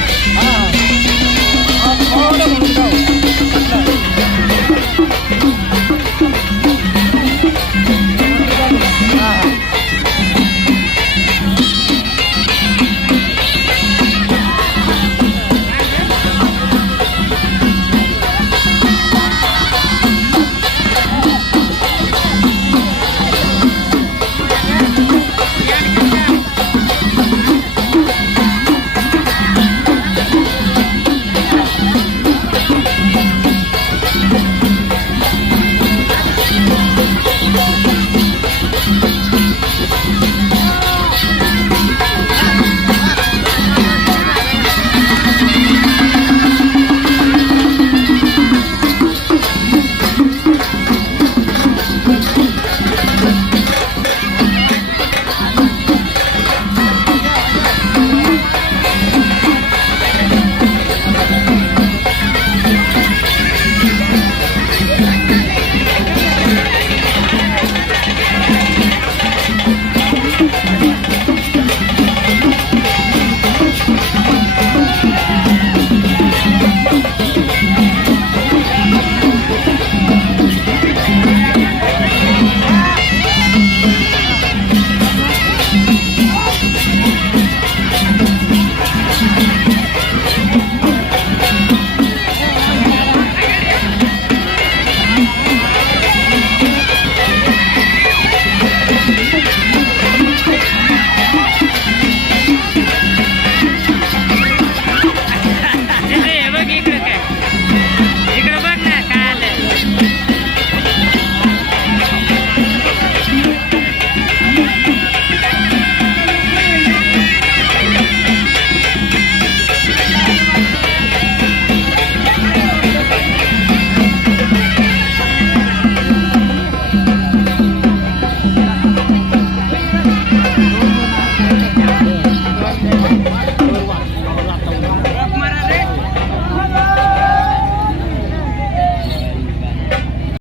Ah,